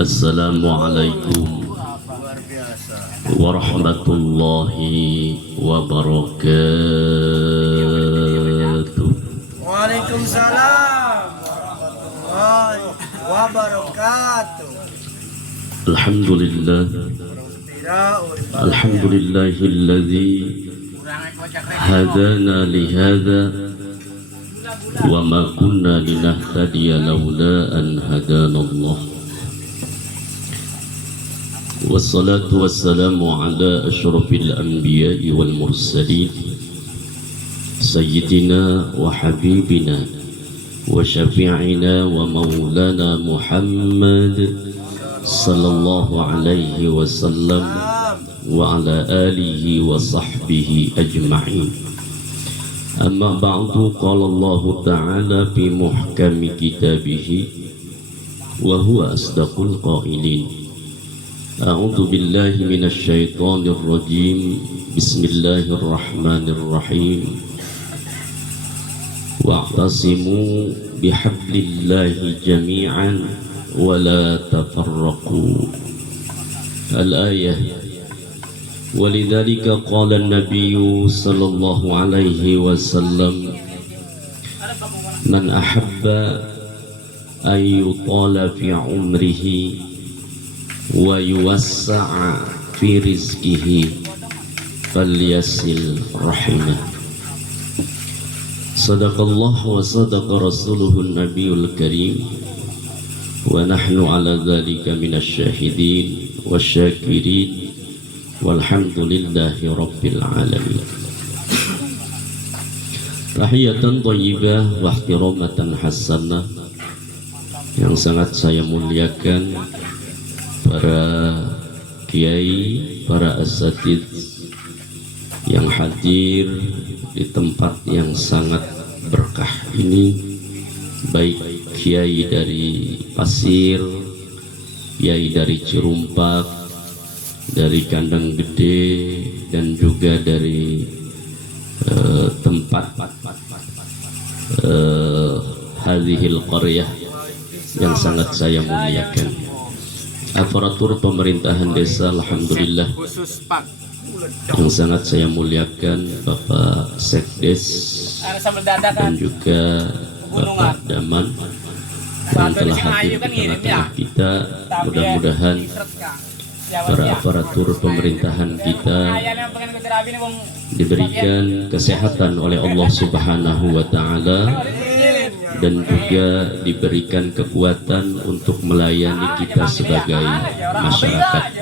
Assalamualaikum warahmatullahi wabarakatuh. Waalaikumsalam warahmatullahi wabarakatuh. Alhamdulillah, alhamdulillahilladzi hadana lihada wa ma kunna linahtadiya laula an hadanallah. Wassalatu wassalamu ala asyrafil anbiya'i wal mursalin sayyidina wa habibina wa syafi'ina wa maulana Muhammad sallallahu alaihi wasallam wa ala alihi wa sahbihi ajma'in. Amma ba'du, qala Allah ta'ala fi muhkami kitabihi wa huwa asdaqul qailin. A'udzu billahi minasy syaithanir rajim. Bismillahirrahmanirrahim. Wa'tasimu bihablillahi jami'an wa la tafarraqu. Al-ayah. Walidzalika qala an-nabiyyu sallallahu alaihi wasallam, man ahabba an yutala fi umrihi wa yuwassa'a fi rizqihi falyasil rahimah. Sadaqallah wa sadaqa rasuluhun nabiyul karim wa nahnu ala dhalika minasy syahidin wasyakirin walhamdulillahi rabbil alamin. Tahiyatan thayyibah wa ihtiramatan hasanah. Yang sangat saya muliakan para kiai, para asatid yang hadir di tempat yang sangat berkah ini, baik kiai dari Pasir, kiai dari Cirumpak, dari Kandang Gede, dan juga dari tempat hadhil qaryah yang sangat saya muliakan. Aparatur pemerintahan desa, alhamdulillah, yang sangat saya muliakan Bapak Sekdes dan juga Bapak Daman yang telah hadir di tengah-tengah kita. Mudah-mudahan para aparatur pemerintahan kita diberikan kesehatan oleh Allah Subhanahu wa Ta'ala dan juga diberikan kekuatan untuk melayani kita sebagai masyarakat.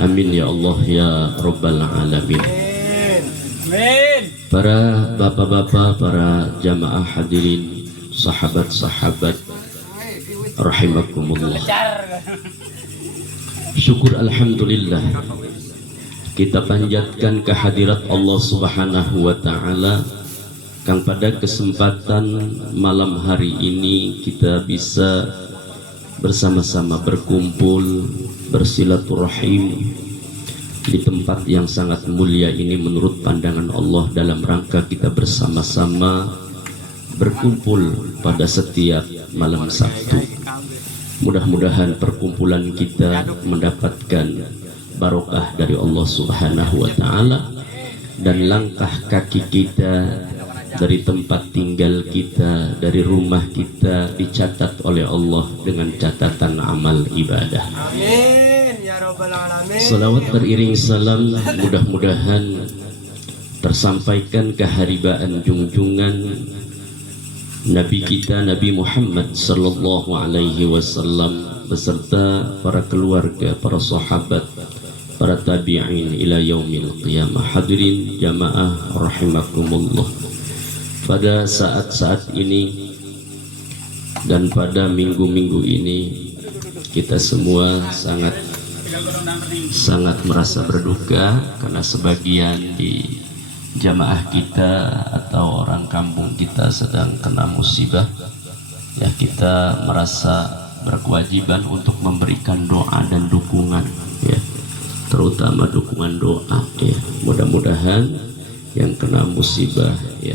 Amin ya Allah ya Rabbal Alamin. Para bapak-bapak, para jamaah hadirin, sahabat-sahabat rahimakumullah. Syukur alhamdulillah, kita panjatkan kehadirat Allah Subhanahu wa Ta'ala yang pada kesempatan malam hari ini kita bisa bersama-sama berkumpul, bersilaturahim di tempat yang sangat mulia ini menurut pandangan Allah, dalam rangka kita bersama-sama berkumpul pada setiap malam Sabtu. Mudah-mudahan perkumpulan kita mendapatkan barokah dari Allah Subhanahu wa Ta'ala, dan langkah kaki kita dari tempat tinggal kita, dari rumah kita, dicatat oleh Allah dengan catatan amal ibadah. Amin ya rabbal alamin. Salawat teriring salam mudah-mudahan tersampaikan keharibaan junjungan Nabi kita Nabi Muhammad sallallahu alaihi wasallam beserta para keluarga, para sahabat, para tabi'in ila yaumil qiyamah. Hadirin jamaah rahimakumullah. Pada saat-saat ini dan pada minggu-minggu ini kita semua sangat merasa berduka karena sebagian di jamaah kita atau orang kampung kita sedang kena musibah. Ya, kita merasa berkewajiban untuk memberikan doa dan dukungan, ya, terutama dukungan doa, ya. Mudah-mudahan yang kena musibah, ya,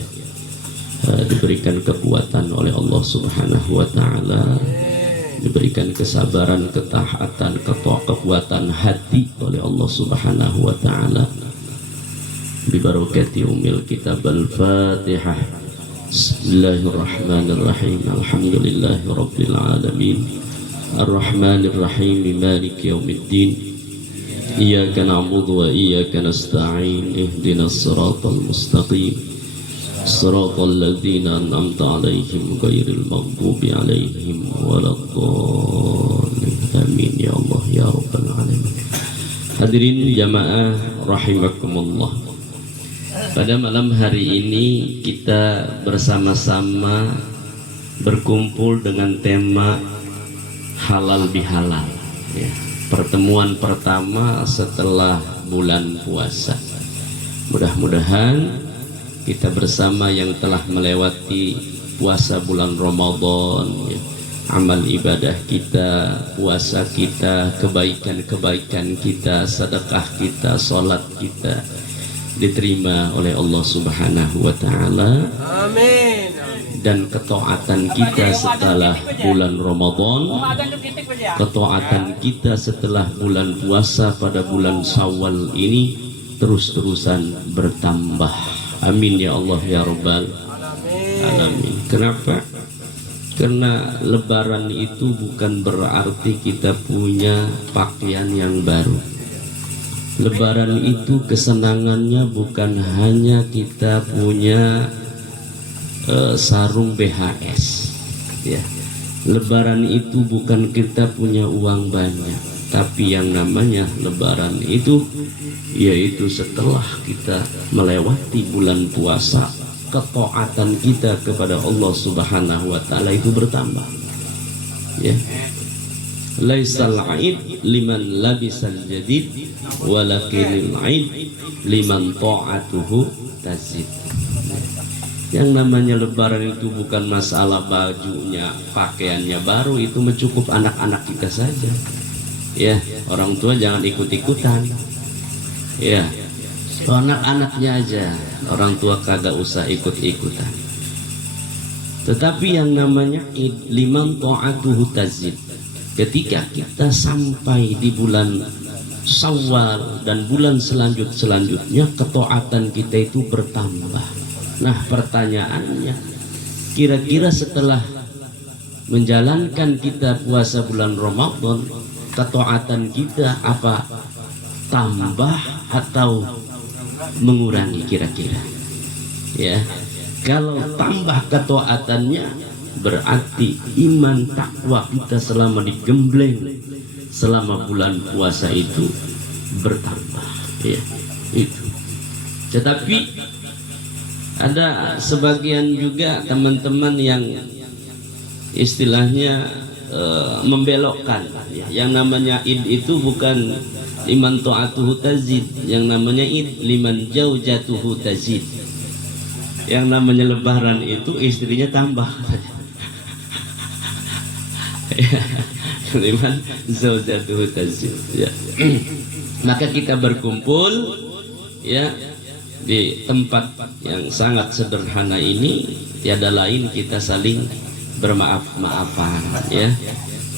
diberikan kekuatan oleh Allah Subhanahu wa Ta'ala diberikan kesabaran, ketaatan, kekuatan hati oleh Allah Subhanahu wa taala. Bi barakati umil kitab al-Fatihah. Bismillahirrahmanirrahim. Alhamdulillahi rabbil alamin. Ar-Rahmanir Rahim. Maliki yaumiddin. Iyyaka na'budu wa iyyaka nasta'in. Ihdinas siratal mustaqim. Siratal ladzina an'amta 'alaihim ghairil maghdubi 'alaihim waladdallin. Amin ya Allah ya rabbal alamin. Hadirin jamaah rahimakumullah. Pada malam hari ini kita bersama-sama berkumpul dengan tema halal bihalal ya. Pertemuan pertama setelah bulan puasa. Mudah-mudahan kita bersama yang telah melewati puasa bulan Ramadan ya, amal ibadah kita, puasa kita, kebaikan-kebaikan kita, sedekah kita, sholat kita diterima oleh Allah Subhanahu wa taala. Amin. Dan ketaatan kita setelah bulan Ramadan, ketaatan kita setelah bulan puasa pada bulan Syawal ini terus-terusan bertambah. Amin ya Allah ya Rabbal alamin. Kenapa? Karena lebaran itu bukan berarti kita punya pakaian yang baru. Lebaran itu kesenangannya bukan hanya kita punya sarung BHS ya. Lebaran itu bukan kita punya uang banyak, tapi yang namanya lebaran itu yaitu setelah kita melewati bulan puasa, ketaatan kita kepada Allah Subhanahu wa taala itu bertambah ya. Laisal aid liman labisal jadid walakinil aid liman ta'atuhu tazid. Yang namanya lebaran itu bukan masalah bajunya, pakaiannya baru, itu mencukup anak-anak kita saja ya. Orang tua jangan ikut-ikutan ya, anak-anaknya aja, orang tua kagak usah ikut-ikutan. Tetapi yang namanya id liman ta'atuhu tazid, ketika kita sampai di bulan Syawal dan bulan selanjutnya ketaatan kita itu bertambah. Nah pertanyaannya, kira-kira setelah menjalankan kita puasa bulan Ramadan, ketaatan kita apa tambah atau mengurangi kira-kira ya? Kalau tambah ketaatannya berarti iman takwa kita selama digembleng selama bulan puasa itu bertambah ya itu. Tetapi ada sebagian juga teman-teman yang istilahnya membelokkan ya. Yang namanya id itu bukan liman ta'atuhu tazid, yang namanya id liman jaujatuhu tazid. Yang namanya lebaran itu istrinya tambah liman zaujatuhu tazid ya. Maka kita berkumpul ya di tempat yang sangat sederhana ini, tiada lain kita saling bermaaf-maafan ya,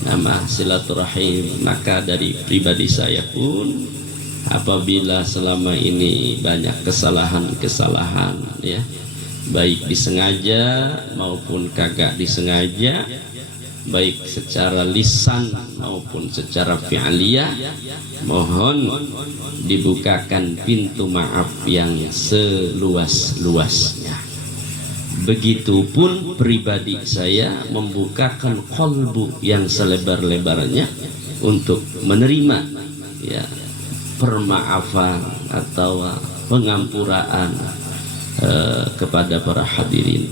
nama silaturahim. Maka dari pribadi saya pun apabila selama ini banyak kesalahan-kesalahan ya, baik disengaja maupun kagak disengaja, baik secara lisan maupun secara fi'liyah, mohon dibukakan pintu maaf yang seluas-luasnya. Begitupun pribadi saya membukakan qalbu yang selebar-lebarnya untuk menerima ya permaafan atau pengampuraan kepada para hadirin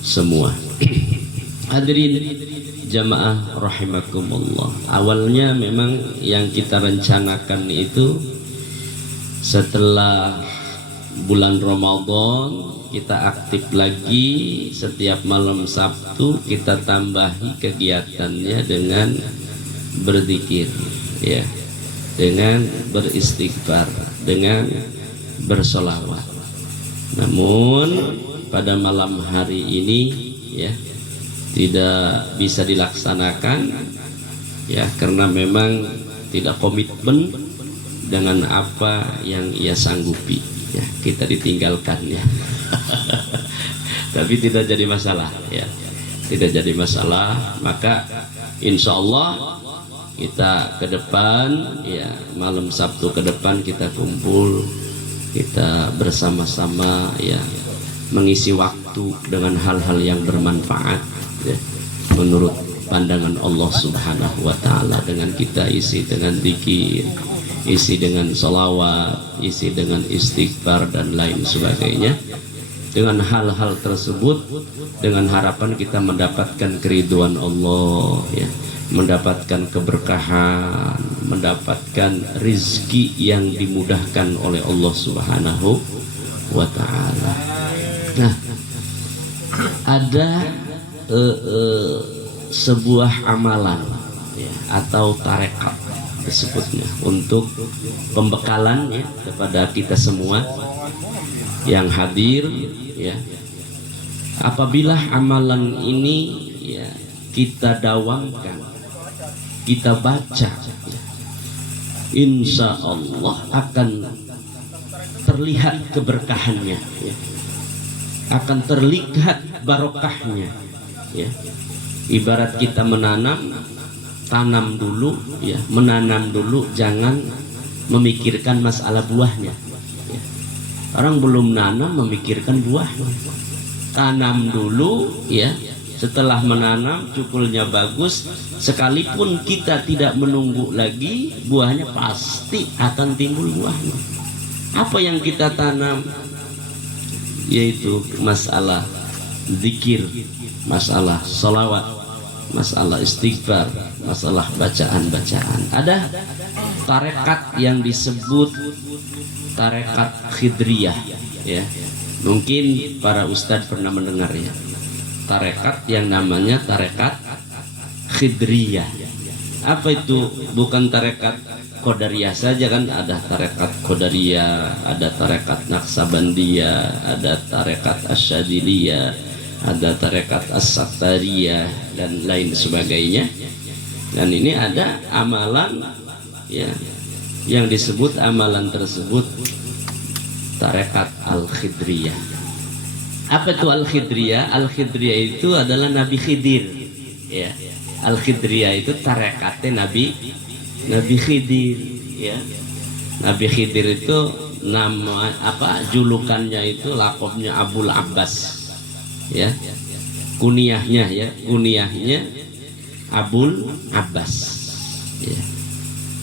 semua. Hadirin jamaah rahimakumullah, awalnya memang yang kita rencanakan itu setelah bulan Ramadan kita aktif lagi, setiap malam Sabtu kita tambahi kegiatannya dengan berzikir ya, dengan beristighfar, dengan bersolawat. Namun pada malam hari ini ya tidak bisa dilaksanakan ya, karena memang tidak komitmen dengan apa yang ia sanggupi, ya, kita ditinggalkan, ya. Tapi tidak jadi masalah, ya, tidak jadi masalah. Maka insya Allah kita ke depan, ya, malam Sabtu ke depan kita kumpul, kita bersama-sama, ya, mengisi waktu dengan hal-hal yang bermanfaat, ya, menurut pandangan Allah Subhanahu wa Ta'ala, dengan kita isi dengan zikir, isi dengan sholawat, isi dengan istighfar dan lain sebagainya. Dengan hal-hal tersebut, dengan harapan kita mendapatkan keridhaan Allah, ya, mendapatkan keberkahan, mendapatkan rizki yang dimudahkan oleh Allah Subhanahu wa Ta'ala. Nah, ada sebuah amalan, ya, atau tarekat disebutnya, untuk pembekalan, ya, kepada kita semua yang hadir, ya. Apabila amalan ini, ya, kita dawamkan, kita baca, ya, insya Allah akan terlihat keberkahannya, ya, akan terlihat barokahnya, ya. Ibarat kita menanam, tanam dulu, ya, menanam dulu, jangan memikirkan masalah buahnya, ya. Orang belum nanam memikirkan buahnya. Tanam dulu, ya. Setelah menanam, cukulnya bagus, sekalipun kita tidak menunggu lagi, buahnya pasti akan timbul buahnya. Apa yang kita tanam? Yaitu masalah zikir, masalah sholawat, masalah istighfar, masalah bacaan-bacaan. Ada tarekat yang disebut tarekat khidriyah, ya. Mungkin para ustadz pernah mendengar, ya, tarekat yang namanya tarekat khidriyah. Apa itu? Bukan tarekat Qadariyah saja, kan ada tarekat Qadariyah, ada tarekat Naqsabandiyah, ada tarekat Asyadiliyah, ada tarekat As-Sattariyah dan lain sebagainya. Dan ini ada amalan, ya, yang disebut amalan tersebut tarekat Al-Khidriyah. Apa itu Al-Khidriyah? Al-Khidriyah itu adalah Nabi Khidir, ya. Al-Khidriyah itu tarekatnya Nabi Khidir, ya. Nabi Khidir itu nama apa, julukannya itu, lakopnya Abul Abbas, ya. Kunyahnya, ya, kunyahnya Abul Abbas, ya.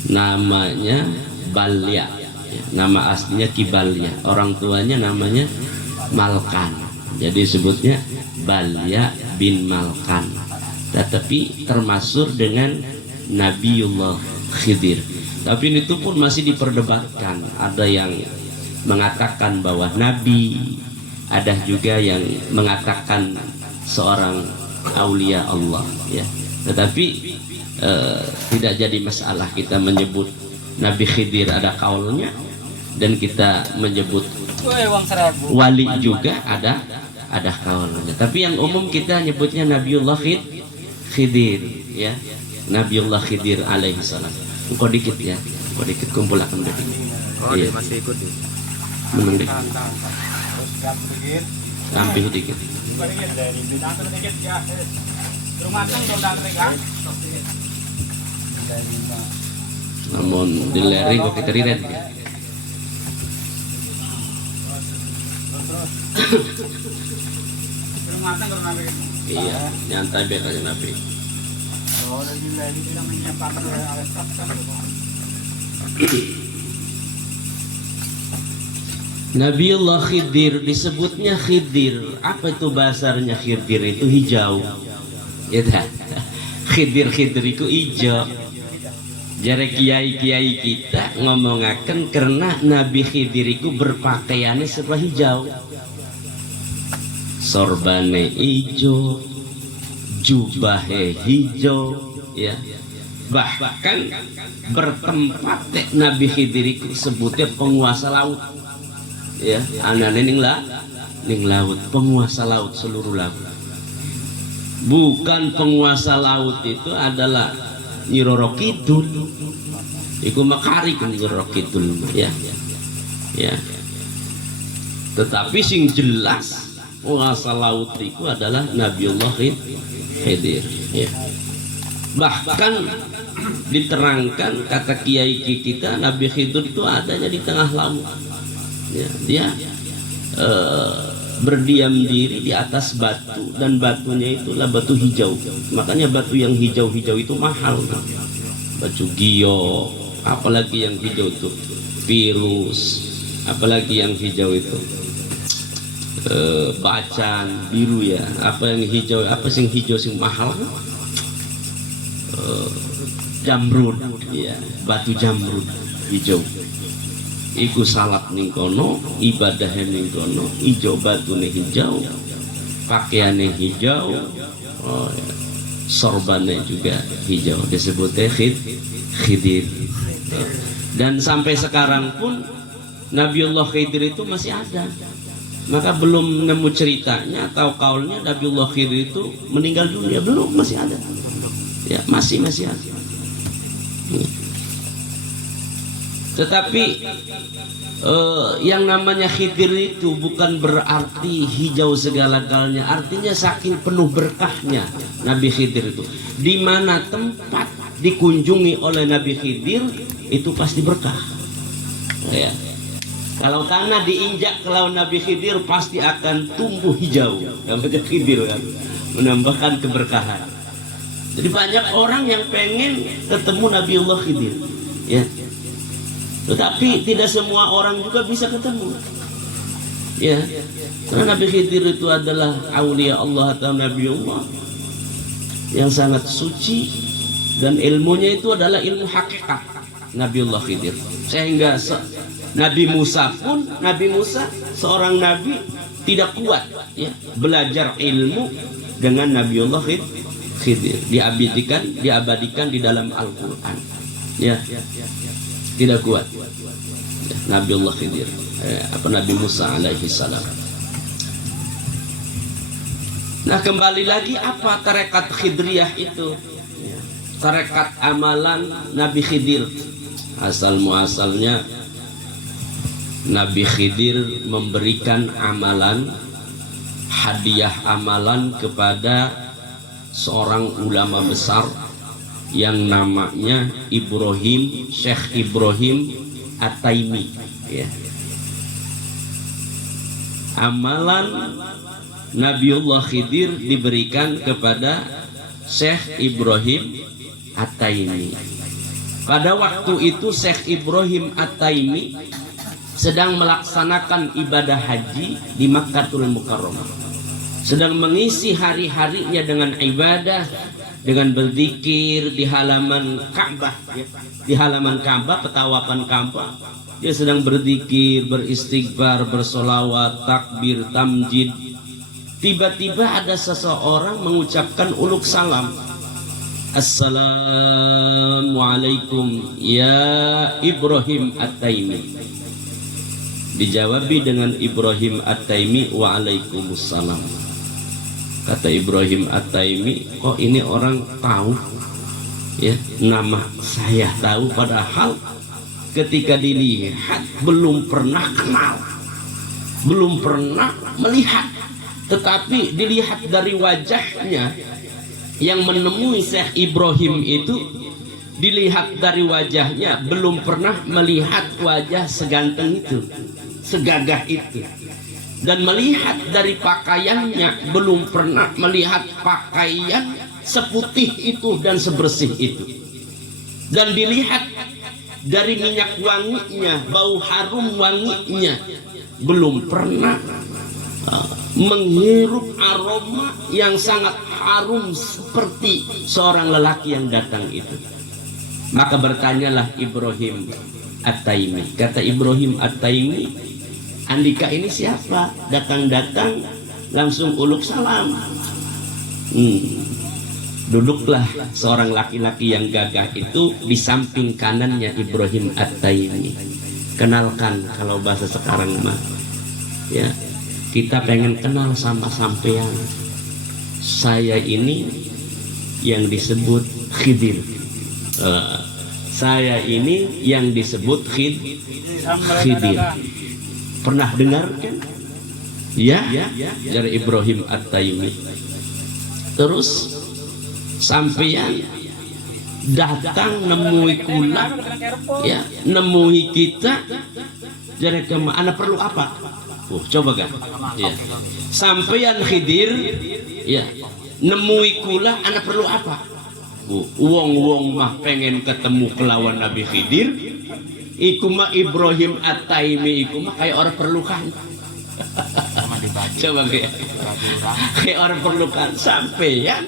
Namanya Balya, ya. Nama aslinya Kibalya, orang tuanya namanya Malkan, jadi sebutnya Balya bin Malkan. Tetapi termasuk dengan Nabiullah Khidir. Tapi itu pun masih diperdebatkan. Ada yang mengatakan bahwa Nabi, ada juga yang mengatakan seorang aulia Allah, ya. Tetapi tidak jadi masalah kita menyebut Nabi Khidir, ada kaulnya, dan kita menyebut wali juga ada kaulnya. Tapi yang umum kita nyebutnya Nabiullah Khidir, ya. Nabiullah Khidir alaihi salam. Engkau dikit, ya, engkau dikit kumpulakan dulu. Oh, iya. masih ikut, ya. Menang dikit. Sampih dikit. Namun dileri kok kita riren, ya. Iya, nyantai biar aja Nabi. Nabiullah Khidir disebutnya Khidir. Apa itu bahasanya Khidir? Itu hijau, ya. Khidir itu hijau. Jare kiai-kiai kita ngomongaken karena Nabi Khidir itu berpakaiannya serba hijau. Sorbane hijau, jubahnya hijau, ya. Bahkan bertempat Nabi Khidir itu sebutnya penguasa laut, ya. Anane ning laut, penguasa laut, seluruh laut. Bukan penguasa laut itu adalah Nyiroro Kidul. Iku makari kan Nyiroro Kidul ya. Ya. Tetapi sing jelas asal laut itu adalah Nabiullah Khidir ya. Bahkan diterangkan kata kiai kita Nabi Khidir itu adanya di tengah laut ya. Dia berdiam diri di atas batu dan batunya itulah batu hijau. Makanya batu yang hijau-hijau itu mahal. Batu gio, apalagi yang hijau itu virus, apalagi yang hijau itu bacan biru ya. Apa yang hijau? Apa sing hijau sing mahal? Jamrud ya, batu jamrud hijau. Iku salat ning kono, ibadah ning kono, hijau batune hijau, pakaiannya hijau, oh, ya. Sorbannya juga hijau, disebutnya Khidir. Dan sampai sekarang pun Nabiullah Khidir itu masih ada. Maka belum nemu ceritanya atau kaulnya Nabiullah Khidir itu meninggal dunia, belum, masih ada. Ya, masih ada. Tetapi yang namanya Khidir itu bukan berarti hijau segala-galanya. Artinya saking penuh berkahnya Nabi Khidir itu. Di mana tempat dikunjungi oleh Nabi Khidir itu pasti berkah. Ya. Kalau tanah diinjak ke laut Nabi Khidir pasti akan tumbuh hijau. Namanya Khidir kan, menambahkan keberkahan. Jadi banyak orang yang pengen ketemu Nabiullah Khidir. Ya. Tetapi tidak semua orang juga bisa ketemu. Ya. Karena Nabi Khidir itu adalah aulia Allah atau Nabiullah yang sangat suci dan ilmunya itu adalah ilmu hakikat Nabiullah Khidir. Sehingga Nabi Musa pun, Nabi Musa seorang nabi tidak kuat ya, belajar ilmu dengan Nabiullah Khidir. Diabadikan di dalam Al-Qur'an. Ya. Tidak kuat Nabiullah Khidir Nabi Musa alaihi salam. Nah, kembali lagi apa tarekat Khidriyah itu? Tarekat amalan Nabi Khidir. Asal muasalnya Nabi Khidir memberikan amalan, hadiah amalan kepada seorang ulama besar yang namanya Ibrahim, Syekh Ibrahim At-Taimi ya. Amalan Nabiullah Khidir diberikan kepada Syekh Ibrahim At-Taimi. Pada waktu itu Syekh Ibrahim At-Taimi sedang melaksanakan ibadah haji di Makkatul Mukarramah, sedang mengisi hari-harinya dengan ibadah, dengan berzikir di halaman Ka'bah ya. Di halaman Ka'bah, petawakan Ka'bah, dia sedang berzikir, beristighfar, bersolawat, takbir, tamjid. Tiba-tiba ada seseorang mengucapkan uluk salam. Assalamualaikum ya Ibrahim At-Taimi. Dijawabi dengan Ibrahim At-Taimi, waalaikumsalam. Kata Ibrahim At-Taimi, kok ini orang tahu ya nama saya tahu, padahal ketika dilihat belum pernah kenal, belum pernah melihat, tetapi dilihat dari wajahnya yang menemui Syekh Ibrahim itu, dilihat dari wajahnya belum pernah melihat wajah seganteng itu, segagah itu. Dan melihat dari pakaiannya belum pernah melihat pakaian seputih itu dan sebersih itu. Dan dilihat dari minyak wanginya, bau harum wanginya, belum pernah menghirup aroma yang sangat harum seperti seorang lelaki yang datang itu. Maka bertanyalah Ibrahim At-Taimi. Kata Ibrahim At-Taimi, Andika ini siapa? Datang-datang langsung uluk salam. Duduklah seorang laki-laki yang gagah itu di samping kanannya Ibrahim At-Taimi. Kenalkan kalau bahasa sekarang mah, ya, kita pengen kenal sama sampean. Saya ini yang disebut Khidir. Saya ini yang disebut Khidir. Pernah dengar kan? Ya, dari Ibrahim At-Taimi. Terus sampeyan datang nemui kula, ya, nemui kita. Jadi kemana perlu apa? Coba kan? Ya. Sampeyan Khidir, ya, nemui kula, anak perlu apa? Wong mah pengen ketemu kelawan Nabi Khidir. Iku mah Ibrahim At-Taimi iku mah kayak orang perlukan. Coba kayak orang perlukan. Sampeyan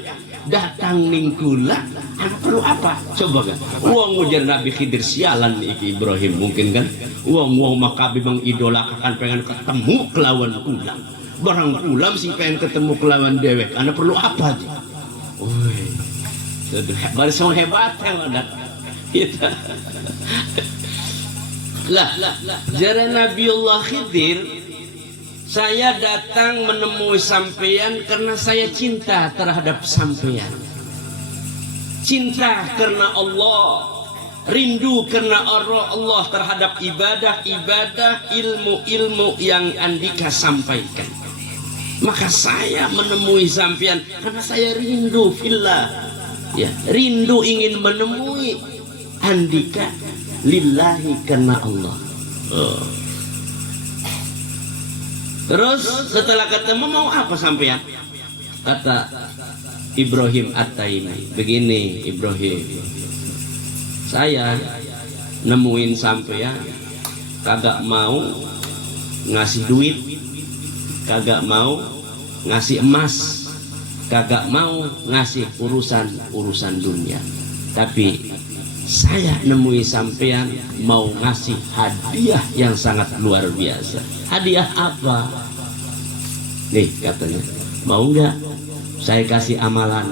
datang ning kula, anak perlu apa? Coba kan? Wong ujar Nabi Khidir sialan iki Ibrahim mungkin kan? Wong makabi mengidolakan pengen ketemu kelawan kula. Barang kula sing pengen ketemu kelawan dewek, anak perlu apa sih? Baris wong hebat yang ada. Kita. Lah, jare Nabiullah Khidir, saya datang menemui sampeyan karena saya cinta terhadap sampeyan. Cinta karena Allah, rindu karena Allah terhadap ibadah, ilmu yang Andika sampaikan. Maka saya menemui sampeyan karena saya rindu fillah. Ya, rindu ingin menemui Andika lillahi karena Allah. Terus setelah ketemu mau apa sampean? Kata Ibrahim At-Taimi, begini Ibrahim, saya nemuin sampean kagak mau ngasih duit, kagak mau ngasih emas, kagak mau ngasih urusan dunia, tapi saya nemui sampean mau ngasih hadiah yang sangat luar biasa. Hadiah apa? Nih katanya, mau nggak saya kasih amalan?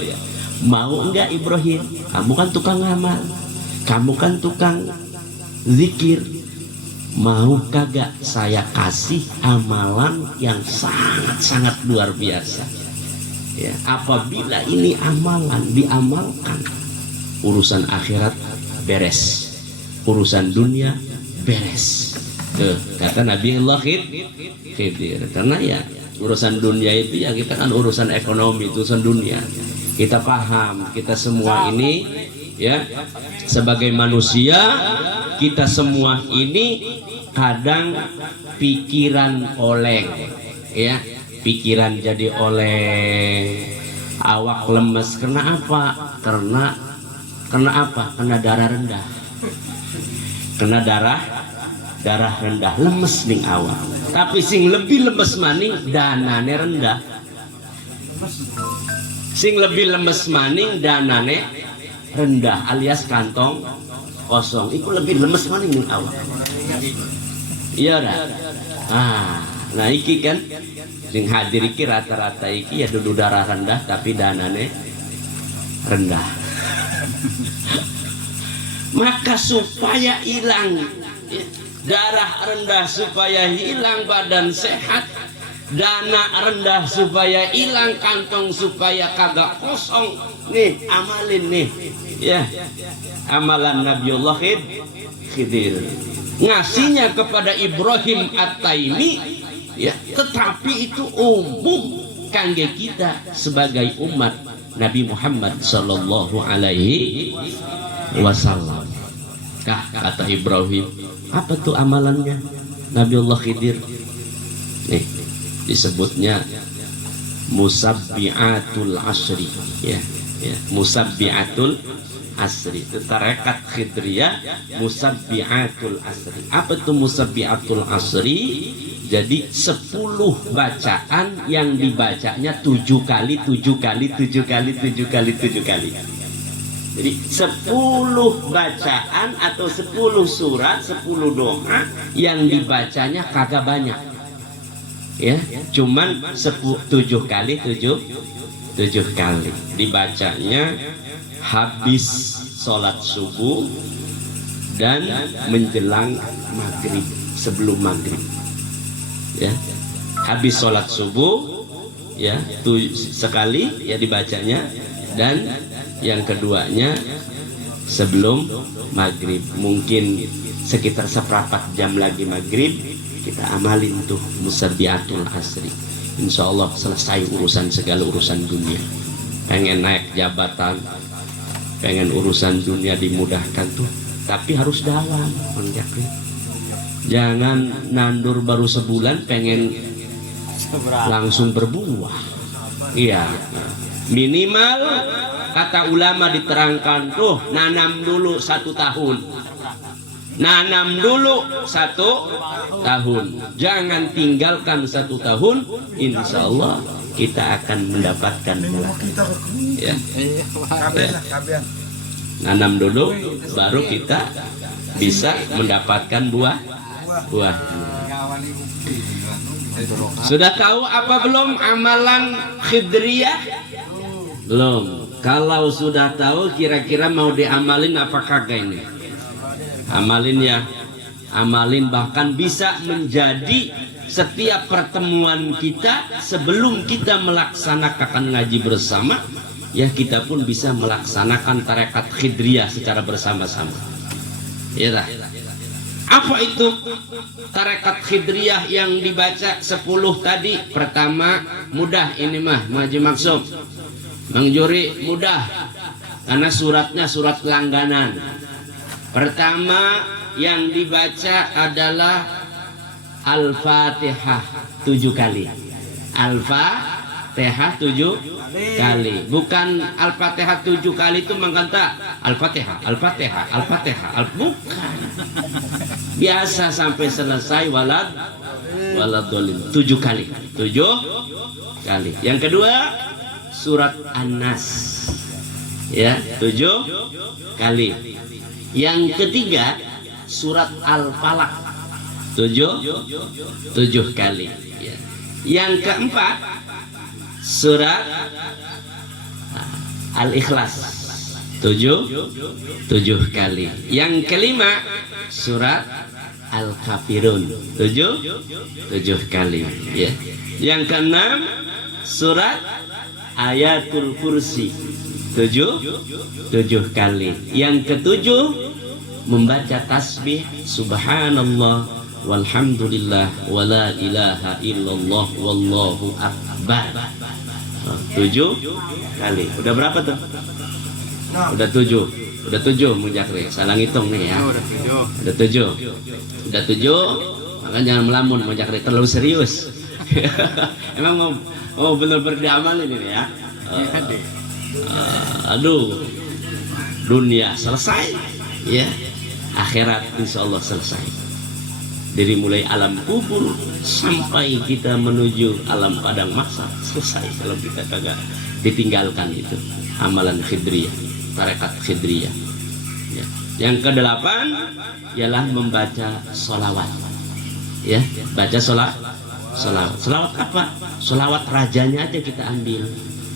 Ya. Mau nggak Ibrahim? Kamu kan tukang amal, kamu kan tukang zikir. Mau kagak saya kasih amalan yang sangat luar biasa? Ya, apabila ini amalan diamalkan, urusan akhirat beres, urusan dunia beres. Kata Nabi Allah Khidir. Karena ya urusan dunia itu ya kita kan urusan ekonomi, urusan dunia. Kita paham, kita semua ini ya sebagai manusia, kita semua ini kadang pikiran oleng, ya pikiran jadi oleng, awak lemes. Karena apa? Karena apa? Karena darah rendah. Kena darah rendah, lemes ning awak. Tapi sing lebih lemes maning danane rendah. Sing lebih lemes maning danane rendah alias kantong kosong. Iku lebih lemes maning ning awak. Iya dah. Nah iki kan sing hadir iki rata-rata iki ya dulu darah rendah tapi danane rendah. Maka supaya hilang darah rendah, supaya hilang badan sehat, dana rendah supaya hilang kantong, supaya kagak kosong. Nih amalin nih ya, amalan Nabiullah Khidir, ngasihnya kepada Ibrahim At-Taimi ya, tetapi itu umum kangge kita sebagai umat Nabi Muhammad sallallahu alaihi wasallam. Kata Ibrahim, apa tuh amalannya Nabiullah Khidir? Nih disebutnya musabbi'atul asri ya, musabbi'atul asri. Itu tarekat Khidriyah, musabbi'atul asri. Apa tuh musabbi'atul asri? Jadi 10 bacaan yang dibacanya 7 kali. Jadi 10 bacaan atau 10 surat, 10 doa yang dibacanya kagak banyak. Ya, cuman 7 kali dibacanya habis sholat subuh dan menjelang maghrib, sebelum maghrib. Ya, habis sholat subuh ya sekali ya dibacanya, dan Yang keduanya sebelum maghrib, mungkin sekitar seperempat jam lagi maghrib kita amalin tuh musabbihatul asri. Insya Allah selesai urusan segala urusan dunia. Pengen naik jabatan, pengen urusan dunia dimudahkan tuh, tapi harus dalam. Jangan nandur baru sebulan pengen langsung berbuah. Iya, minimal kata ulama diterangkan tuh nanam dulu 1 tahun. Nanam dulu 1 tahun. Jangan tinggalkan 1 tahun. Insya Allah kita akan mendapatkan buah. Ya. Ya. Nanam dulu, baru kita bisa mendapatkan buah. Sudah tahu apa belum amalan khidriyah? Belum. Kalau sudah tahu, kira-kira mau diamalin apa kagak ini? Amalin ya, amalin, bahkan bisa menjadi setiap pertemuan kita sebelum kita melaksanakan ngaji bersama, ya kita pun bisa melaksanakan tarekat khidriyah secara bersama-sama. Ya dah. Apa itu tarekat khidriyah yang dibaca 10 tadi? Pertama, mudah ini mah Haji Maksum, Mang Juri, mudah karena suratnya surat langganan. Pertama yang dibaca adalah Al-Fatihah 7 kali. Al-Fatihah 7 kali. Bukan Al-Fatihah 7 kali itu mengkata Al-Fatihah, Al-Fatihah, Al-Fatihah. Bukan. Biasa sampai selesai waladolin 7 kali. 7 kali. Yang kedua surat An-Nas. Ya, 7 kali. Yang ketiga surat Al-Falaq 7 kali. Ya. Yang keempat surat Al-Ikhlas 7 kali. Yang kelima surat Al-Kafirun 7 kali. Ya. Yang keenam surat Ayatul Kursi 7 kali. Yang ketujuh membaca tasbih subhanallah walhamdulillah wala ilaha illallah wallahu akbar 7 kali. Udah berapa tuh? Udah 7. Udah 7 Mujakri. Salah ngitung nih ya. Udah 7. Maka jangan melamun Mujakri, terlalu serius. Emang mau benar-benar diamalin ini ya. Aduh, dunia selesai ya, akhirat insya Allah selesai. Dari mulai alam kubur sampai kita menuju alam padang mahsyar selesai kalau kita kagak ditinggalkan itu amalan khidriyah, tarekat khidriyah ya. Yang kedelapan ialah membaca sholawat ya, baca sholawat apa? Sholawat rajanya aja kita ambil,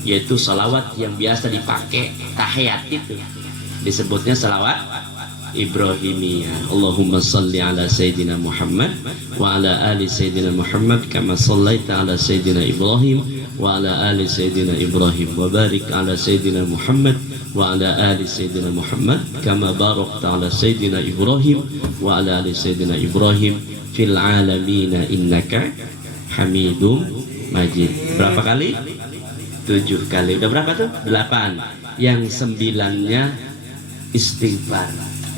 yaitu salawat yang biasa dipakai tahiyat, itu disebutnya salawat Ibrahimiyah. Allahumma salli ala Sayyidina Muhammad wa ala ali Sayyidina Muhammad kama sallaita ala Sayyidina Ibrahim wa ala ali Sayyidina Ibrahim wa barik ala Sayyidina Muhammad wa ala ali Sayyidina Muhammad kama barakta ala Sayyidina Ibrahim wa ala ali Sayyidina Ibrahim fil alamina innaka Hamidum Majid. Berapa kali? 7 kali. Udah berapa tuh? 8. Yang 9-nya istighfar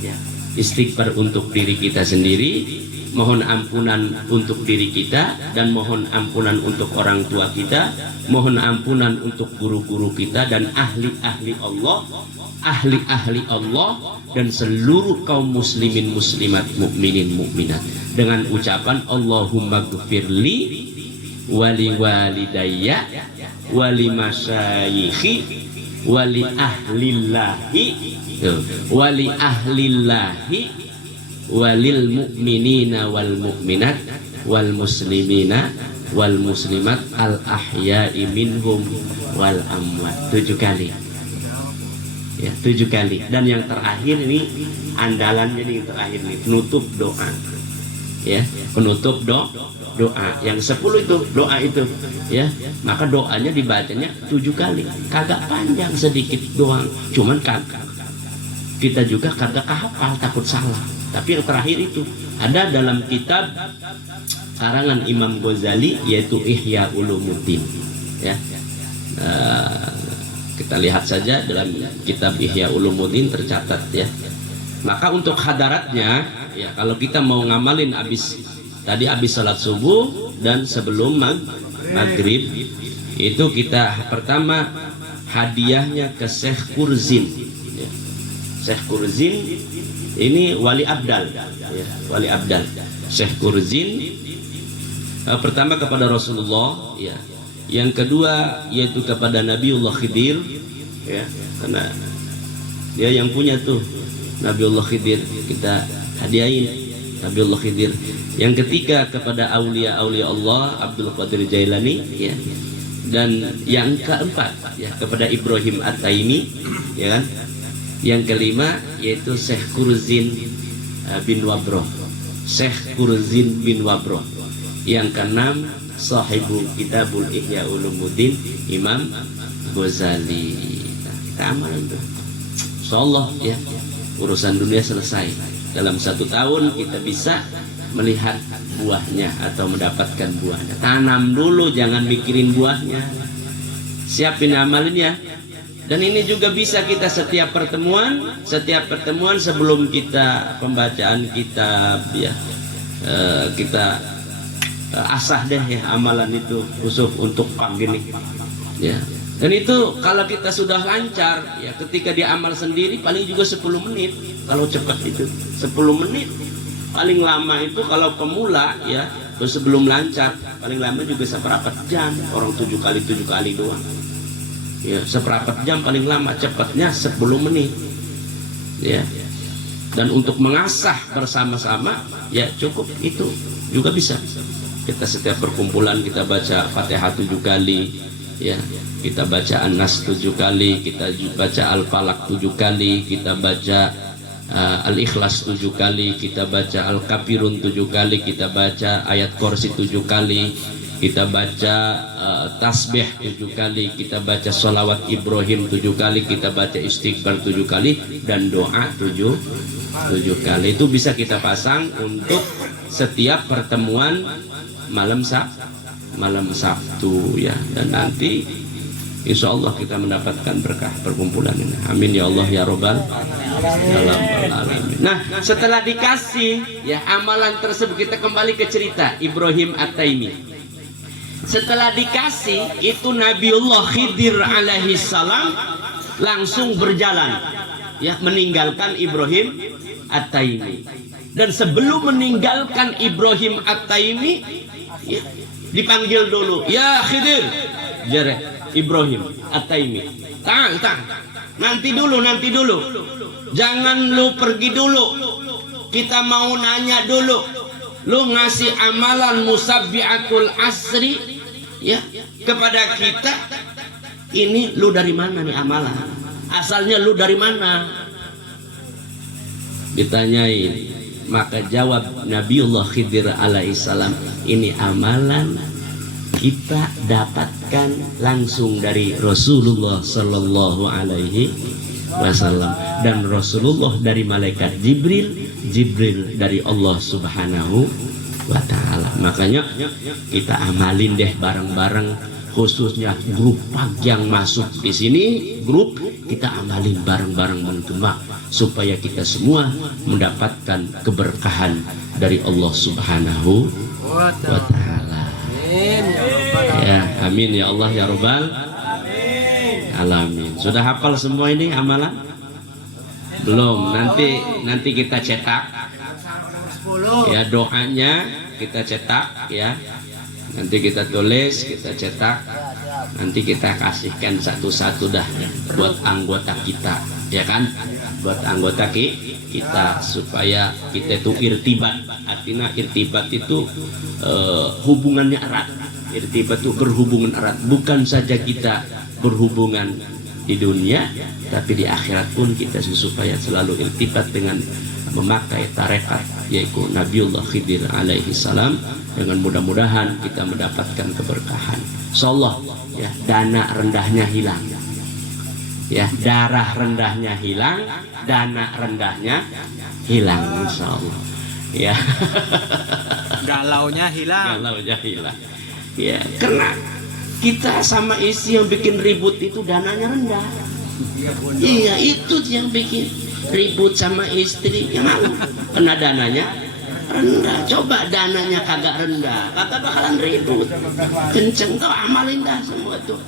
ya. Istighfar untuk diri kita sendiri, mohon ampunan untuk diri kita, dan mohon ampunan untuk orang tua kita, mohon ampunan untuk guru-guru kita dan ahli-ahli Allah dan seluruh kaum muslimin muslimat, mukminin mukminat, dengan ucapan Allahumma gfirli wali walidayya wali masyayikhi wali ahlillahi wali ahlillahi walil mu'minina wal mu'minat wal muslimina wal muslimat al ahya'i minhum wal amwat. 7 kali ya, 7 kali. Dan yang terakhir ini andalannya nih, yang terakhir nih, penutup doa ya, penutup doa. Yang 10 itu doa itu, ya. Maka doanya dibacanya 7 kali. Kagak panjang, sedikit doang. Cuman kita juga kagak hafal, takut salah. Tapi yang terakhir itu ada dalam kitab karangan Imam Ghazali, yaitu Ihya Ulumuddin, ya. Kita lihat saja dalam kitab Ihya Ulumuddin tercatat, ya. Maka untuk hadaratnya, ya, kalau kita mau ngamalin habis salat subuh dan sebelum maghrib, itu kita pertama hadiahnya ke Syekh Kurzin, ya. Syekh Kurzin ini wali abdal, ya, wali abdal. Syekh Kurzin pertama kepada Rasulullah, ya. Yang kedua yaitu kepada Nabiullah Khidir, ya, karena dia yang punya tuh Nabiullah Khidir, kita hadiahin Nabiullah Khidir. Yang ketiga kepada aulia-aulia Allah, Abdul Qadir Jailani, ya. Dan yang keempat, ya, kepada Ibrahim At-Taimi, ya kan. Yang kelima yaitu Syekh Kurzin bin Wabroh, Syekh Kurzin bin Wabroh. Yang keenam sahibu Kitabul Ihya Ulumuddin, Imam Ghazali. Nah, kita amalin tuh, insyaallah, ya, urusan dunia selesai. Dalam 1 tahun kita bisa melihat buahnya atau mendapatkan buahnya. Tanam dulu, jangan mikirin buahnya. Siapin amalinnya. Dan ini juga bisa kita setiap pertemuan sebelum kita pembacaan kitab, ya, kita asah deh, ya, amalan itu khusus untuk pagi nih, ya. Dan itu kalau kita sudah lancar, ya, ketika dia amal sendiri paling juga 10 menit. Kalau cepat itu 10 menit. Paling lama itu kalau pemula, ya, terus sebelum lancar paling lama juga seperempat jam. Orang 7 kali doang, ya, seperempat jam paling lama. Cepatnya 10 menit, ya. Dan untuk mengasah bersama-sama, ya, cukup itu juga bisa. Kita setiap perkumpulan kita baca Fatihah 7 kali, ya, kita baca An-Nas 7 kali, kita baca Al-Falaq 7 kali, kita baca Al-Ikhlas 7 kali, kita baca Al-Kafirun 7 kali, kita baca ayat Kursi 7 kali, kita baca tasbih 7 kali, kita baca sholawat Ibrahim 7 kali, kita baca istighfar 7 kali, dan doa 7 kali. Itu bisa kita pasang untuk setiap pertemuan malam Sabtu, ya. Dan nanti insya Allah kita mendapatkan berkah perkumpulan ini. Amin ya Allah ya Rabbal alamin. Nah, setelah dikasih, ya, amalan tersebut, kita kembali ke cerita Ibrahim At-Taimi. Setelah dikasih itu Nabiullah Khidir alaihi salam langsung berjalan, ya, meninggalkan Ibrahim At-Taimi. Dan sebelum meninggalkan Ibrahim At-Taimi, ya, dipanggil dulu, ya Khidir, jare Ibrahim At-Taimi, tang, nanti dulu, jangan lu pergi dulu, kita mau nanya dulu, lu ngasih amalan musabbihatul asri, ya, kepada kita, ini lu dari mana nih amalan, asalnya lu dari mana? Ditanyain, maka jawab Nabiullah Khidir alaihissalam, ini amalan kita dapatkan langsung dari Rasulullah Sallallahu Alaihi Wasallam, dan Rasulullah dari malaikat Jibril, Jibril dari Allah Subhanahu wa Ta'ala. Makanya kita amalin deh bareng-bareng, khususnya grup pagi yang masuk di sini, grup kita amalin bareng-bareng mentumak, supaya kita semua mendapatkan keberkahan dari Allah Subhanahu wa Ta'ala. Ya, amin ya Allah ya Rabbal alamin. Sudah hafal semua ini amalan? Belum? Nanti kita cetak, ya, doanya kita cetak, ya. Nanti kita tulis, kita cetak, nanti kita kasihkan satu-satu dah buat anggota kita, ya kan? Buat anggota kita, supaya kita itu irtibat. Artinya irtibat itu hubungannya erat. Irtibat itu berhubungan erat. Bukan saja kita berhubungan di dunia, tapi di akhirat pun kita supaya selalu irtibat dengan memakai tarekat yaitu Nabiullah Khidir alaihi salam, dengan mudah-mudahan kita mendapatkan keberkahan. Insyaallah ya, dana rendahnya hilang. Ya, darah rendahnya hilang, dana rendahnya hilang insyaallah. Ya. Galaunya hilang. Galaunya hilang. Ya, karena kita sama istri yang bikin ribut itu dananya rendah. Iya, itu yang bikin ribut sama istri. Yang mau kena dananya rendah. Coba dananya kagak rendah, kagak bakalan ribut. Kenceng tuh amalin dah semua tuh.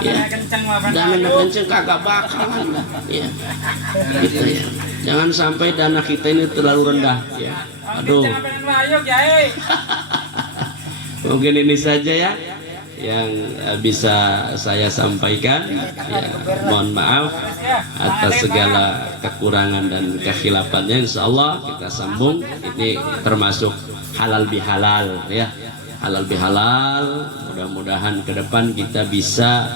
Ya, dananya kenceng kagak bakalan lah. Ya, gitu ya. Jangan sampai dana kita ini terlalu rendah. Ya, aduh. Mungkin ini saja ya yang bisa saya sampaikan. Ya, mohon maaf atas segala kekurangan dan kekhilafannya. Insyaallah kita sambung. Ini termasuk halal bihalal ya, halal bihalal. Mudah-mudahan ke depan kita bisa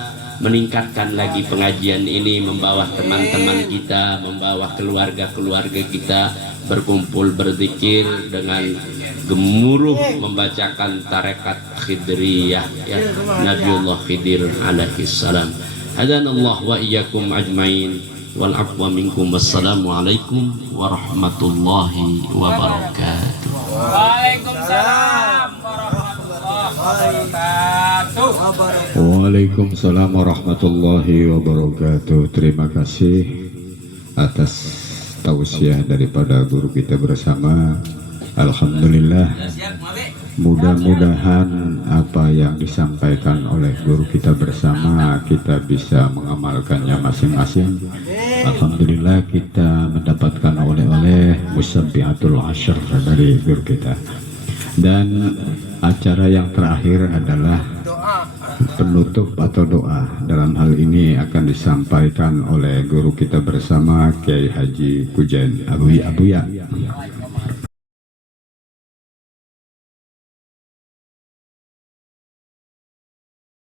meningkatkan lagi pengajian ini, membawa teman-teman kita, membawa keluarga-keluarga kita berkumpul berzikir dengan gemuruh membacakan tarekat Khidriyah ya, Nabiullah Khidir alaihi salam. Hadanallah wa iyyakum ajmain wal afwa minkum. Wassalamualaikum warahmatullahi wabarakatuh. Waalaikumsalam warahmatullahi wabarakatuh. Waalaikumsalam warahmatullahi wabarakatuh. Terima kasih atas tausiah daripada guru kita bersama. Alhamdulillah, mudah-mudahan apa yang disampaikan oleh guru kita bersama kita bisa mengamalkannya masing-masing. Alhamdulillah kita mendapatkan oleh-oleh musabbihatul asyr dari guru kita. Dan acara yang terakhir adalah penutup atau doa. Dalam hal ini akan disampaikan oleh guru kita bersama Kiai Haji Kujen Abuya.